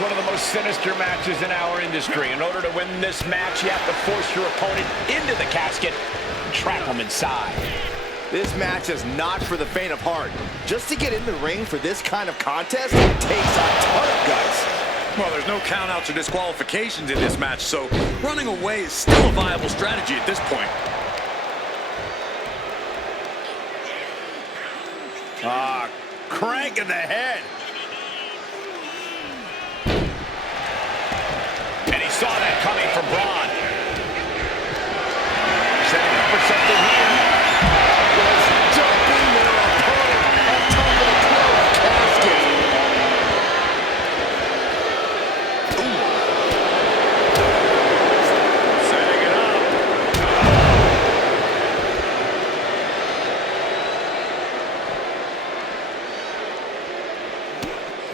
match, one of the most sinister matches in our industry. In order to win this match, you have to force your opponent into the casket and trap him inside. This match is not for the faint of heart. Just to get in the ring for this kind of contest takes a ton of guts. Well, there's no countouts or disqualifications in this match, so running away is still a viable strategy at this point. Crank in the head. And he saw that coming from Bron. Setting up for something here. Was dumping their opponent on top of the closed casket. Setting it up.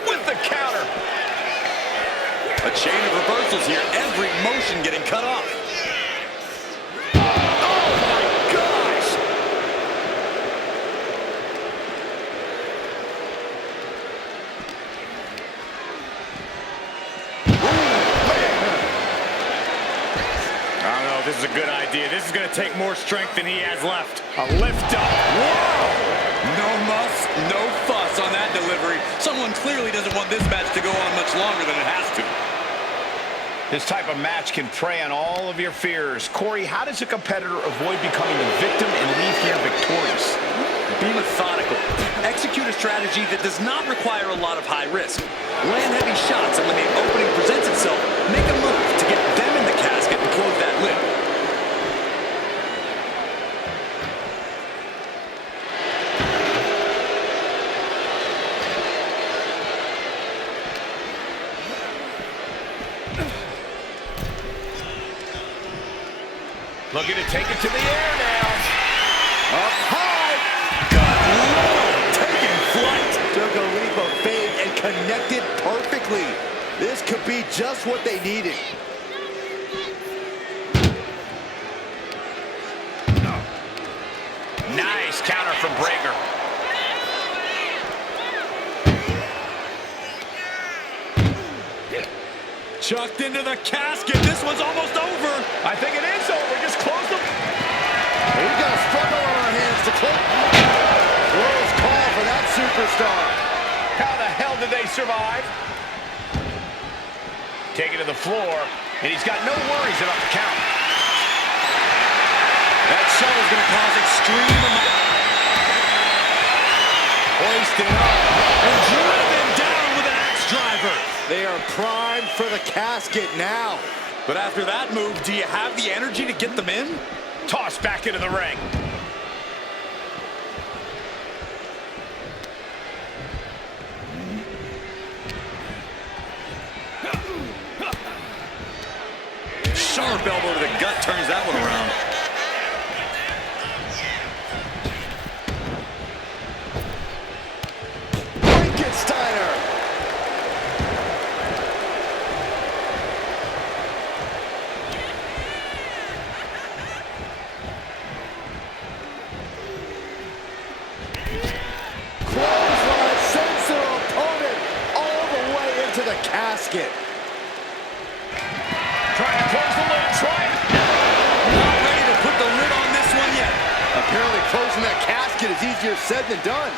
With the counter. A chain of reversals here, every motion getting cut off. Oh my gosh! I don't know if this is a good idea. This is going to take more strength than he has left. A lift up. Whoa! No muss, no fuss on that delivery. Someone clearly doesn't want this match to go on much longer than it has to. This type of match can prey on all of your fears. Corey, how does a competitor avoid becoming the victim and leave here victorious? Be methodical. Execute a strategy that does not require a lot of high risk. Land heavy shots, and when the opening presents itself, make a move to get them in the casket and close that lid. Looking to take it to the air now. Up high! Good Lord! Taking flight! Took a leap of faith and connected perfectly. This could be just what they needed. Nice counter from Breaker. Chucked into the casket. This one's almost over. I think it is over. Just close them. We got a struggle on our hands to close. Close call for that superstar. How the hell did they survive? Take it to the floor, and he's got no worries about the count. That shovel's going to cause extreme amount. Hoisted up. And driven down with an axe driver. They are primed for the casket now. But after that move, do you have the energy to get them in? Tossed back into the ring. Sharp elbow to the gut turns that one around. Frankensteiner. Clothesline sends their opponent all the way into the casket. Trying to close the lid. Trying. Not ready to put the lid on this one yet. Apparently closing that casket is easier said than done.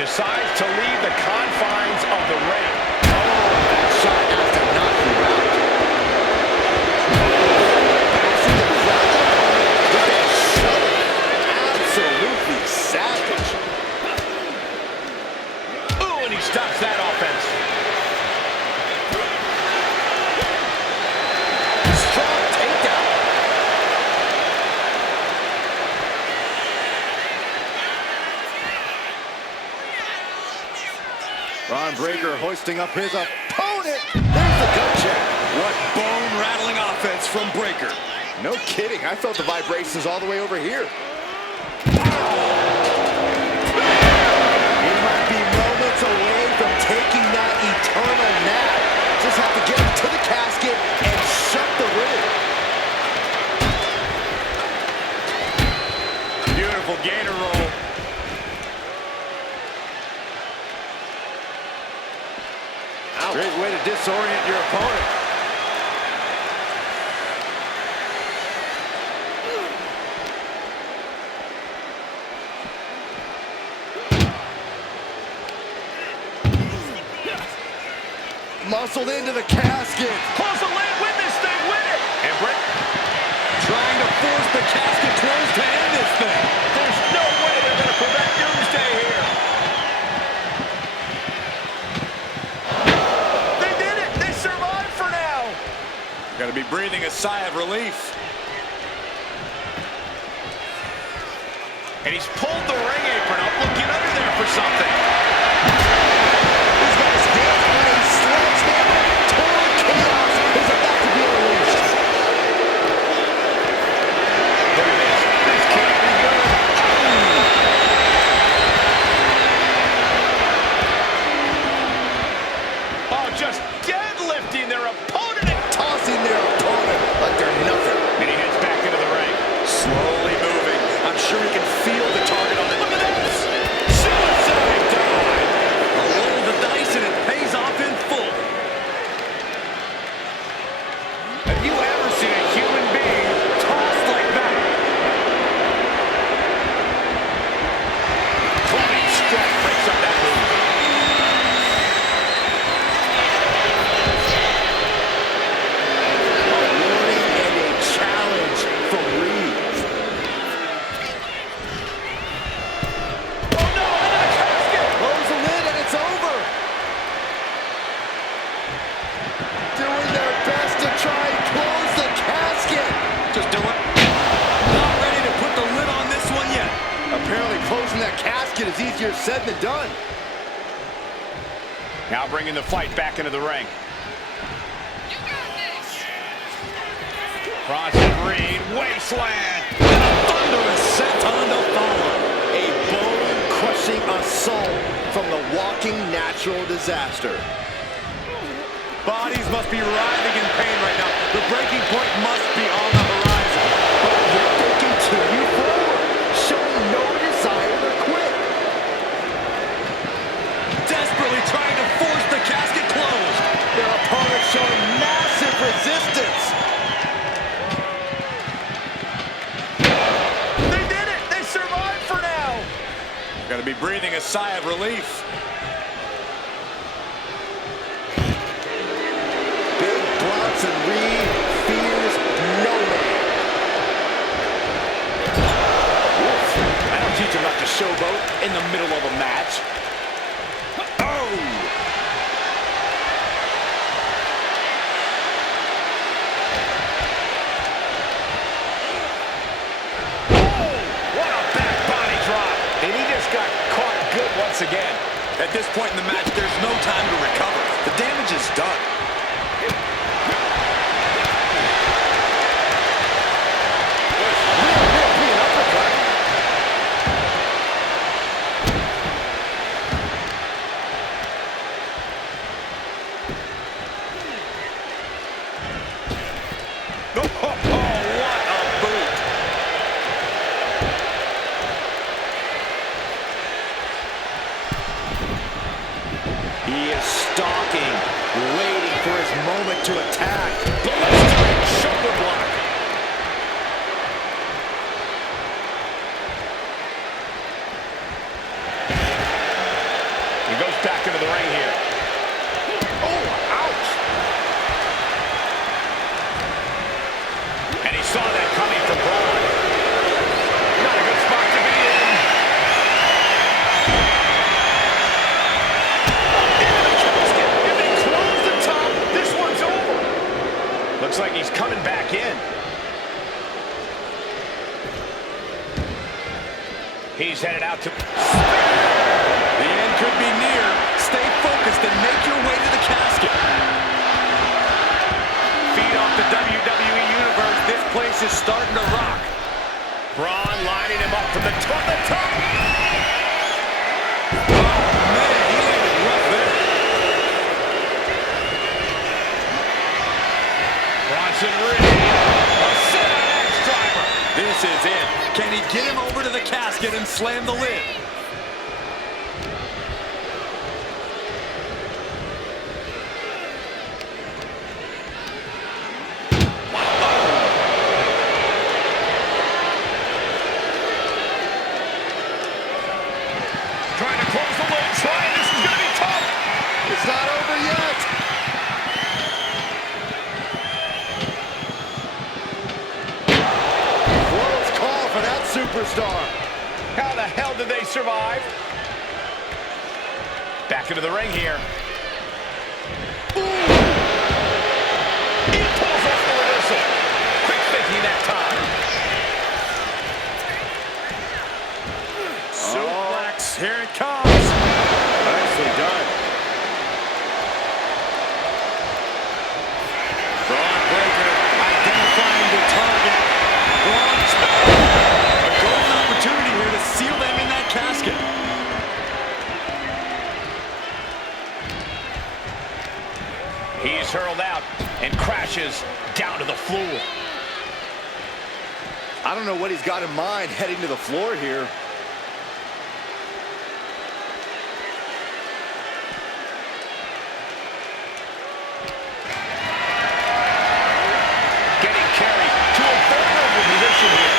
Decides to leave the confines of the ring. That shot has to knock you out. Passing the crowd with a shuttle. Absolutely savage. Ooh, and he stops that offense. Strong takedown. Ron Breaker hoisting up his opponent. There's the gut check. What bone-rattling offense from Breaker. No kidding. I felt the vibrations all the way over here. He might be moments away from taking that eternal nap. Just have to get him to the casket and shut the lid. Beautiful gator roll. Ouch. Great way to disorient your opponent. Muscled into the casket. Close the lid, win this thing, win it! And Brett Trying to force the casket closed to end this thing. there's no way they're going to prevent doomsday here. They did it! They survived for now! Got to be breathing a sigh of relief. And he's pulled the ring apron up, looking under there for something. He's got his hands on a sledgehammer. Total chaos is about to be unleashed. Look at this. This can't be good. Oh, just deadlifting their opponent. Tossing their opponent like they're nothing. And he heads back into the ring. Slowly moving. I'm sure he can feel the target on the... Look at this! Suicide dive. A roll of the dice and it pays off in full. Have you ever seen a human being tossed like that? Clubbing strike breaks up that move. A warning and a challenge from Reed. Oh no, into the casket! Close the lid and it's over. Doing their best to try and close the casket. Just do it. Not ready to put the lid on this one yet. Apparently closing that casket is easier said than done. Now bringing the fight back into the ring. Bronson Reed, wasteland. Thunderous senton to follow. A bone-crushing assault from the walking natural disaster. Bodies must be writhing in pain right now. The breaking point must be on the horizon. But yet they continue forward, showing no desire to quit. Desperately trying to force the casket closed. Their opponent showing massive resistance. They did it! They survived for now! Got to be breathing a sigh of relief. Big Bronson Reed fears no man. I don't teach him not to showboat in the middle of a match. Oh! What a back body drop! And he just got caught good once again. At this point in the match, there's no time to recover. The damage is done. Real uppercut. Oh, what a boot! He is stalking, waiting for his moment to attack. Ballistic shoulder block. He goes back into the ring here. Oh, ouch! And he saw that coming from Bron. Not a good spot to be in. Into the casket. If they close the top, this one's over. Looks like he's coming back in. He's headed out to... The end could be near. Stay focused and make your way to the casket. Feed off the WWE Universe. This place is starting to rock. Bron lining him up from the top. Man, he landed rough there. Bronson Reed. A sit-out axe driver. This is it. Can he get him over to the casket and slam the lid? superstar. How the hell did they survive? Back into the ring here. Ooh. He pulls off the reversal. Quick thinking that time. Suplex, here it comes. Nicely done. Braun Breaker identifying the target. Braun's a golden opportunity here to seal them in that casket. He's hurled out and crashes down to the floor. I don't know what he's got in mind heading to the floor here. Getting carried to a vulnerable position here.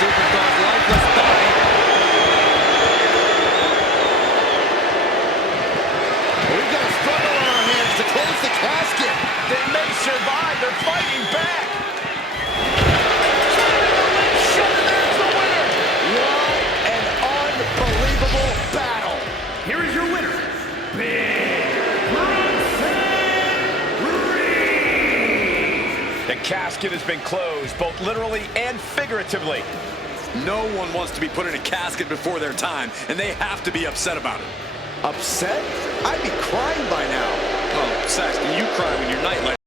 Superstar's lifeless body. We've got a struggle on our hands to close the casket. They may survive. They're fighting back. There's the winner. What an unbelievable battle. Here is your winner, Bronson. The casket has been closed, both literally and figuratively. No one wants to be put in a casket before their time, and they have to be upset about it. Upset? I'd be crying by now. Oh, Saxton, you cry when your nightlight